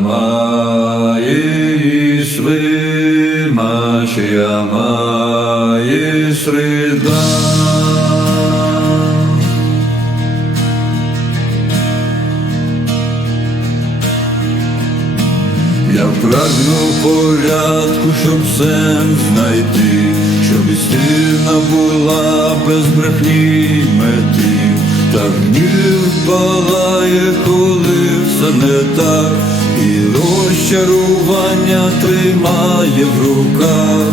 маєш вима, чи маєш рида. Я прагну порядку, щоб сенс знайти, щоб істина була без брехні мети, та гнів палає, коли все не так, і розчарування тримає в руках,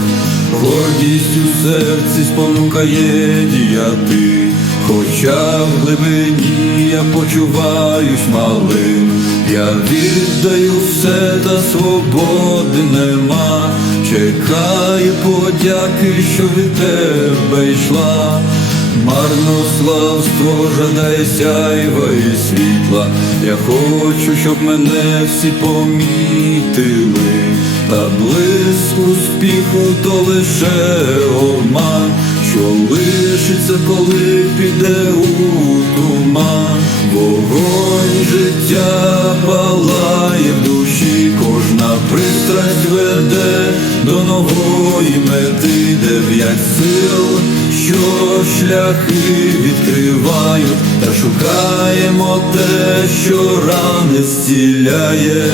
гордість у серці спонукає діяти, хоча в глибині я почуваюсь малим. Я віддаю все, та свободи нема. Чекаю подяки, що від тебе йшла. Марнославство жадає сяйва і світла. Я хочу, щоб мене всі помітили. Та блиск успіху то лише обман, що лишиться, коли піде у туман. Вогонь життя палає в душі, кожна пристрасть веде до нової мети, дев'ять сил, що шляхи відкривають, та шукаємо те, що рани зціляє.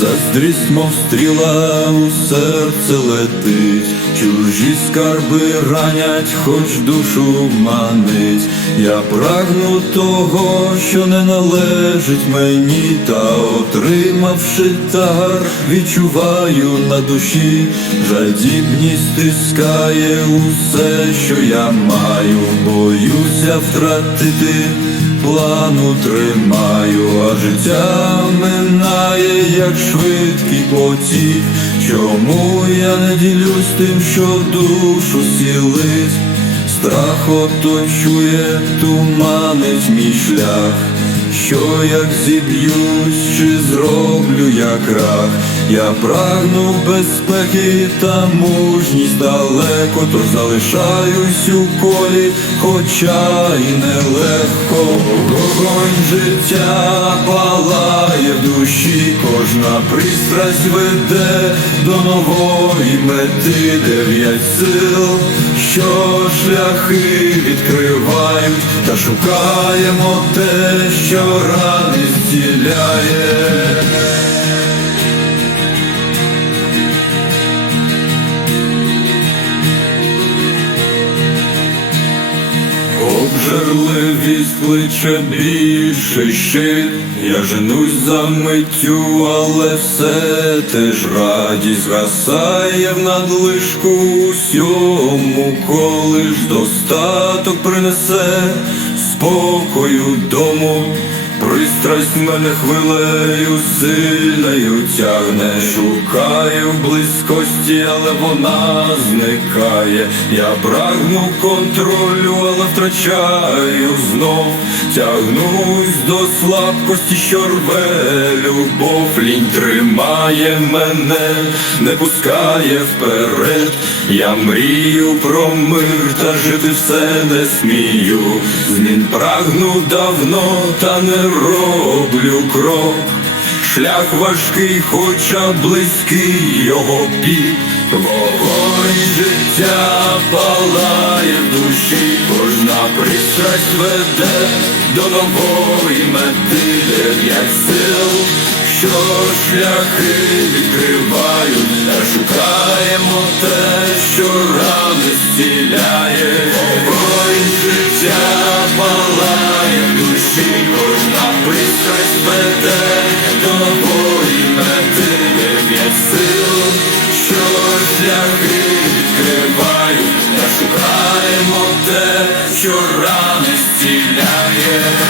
Заздрість, стріла у серце летить, чужі скарби ранять, хоч душу манить. Я прагну того, що не належить мені, та отримавши тагар, відчуваю на душі, жадібність стискає усе, що я маю, боюся втратити плану тримаю, а життя минає, як швидкий потік. Чому я не ділюсь тим, що душу сілить? Страх оточує, туманить мій шлях. Що як зіб'юсь, чи зроблю я крах, я прагну безпеки та мужність далеко, то залишаюсь у колі, хоча й нелегко. Вогонь життя палає в душі, кожна пристрасть веде до нової мети, дев'ять сил, що шляхи відкривають, та шукаємо те, що рани зціляє. Обжерливість кличе більше щит, я женусь за миттю, але все теж радість згасає в надлишку усьому, коли ж достаток принесе спокою дому. Пристрасть мене хвилею сильною тягне, шукаю в близькості, але вона зникає. Я прагну контролю, але втрачаю знов. Тягнусь до слабкості, що рве любов, лінь тримає мене, не пускає вперед. Я мрію про мир, та жити все не смію. Змін прагну давно, та не роблю крок. Шлях важкий, хоча близький його пік. Вогонь життя палає в душі, кожна пристрасть веде до нової мети, дев'ять сил, що шляхи відкривають, та шукаємо те, що рани зціляє. Вогонь життя палає в душі, кожна пристрасть веде до нової мети, дев'ять сил, що шляхи відкривають, та шукаємо те, що рани зціляє.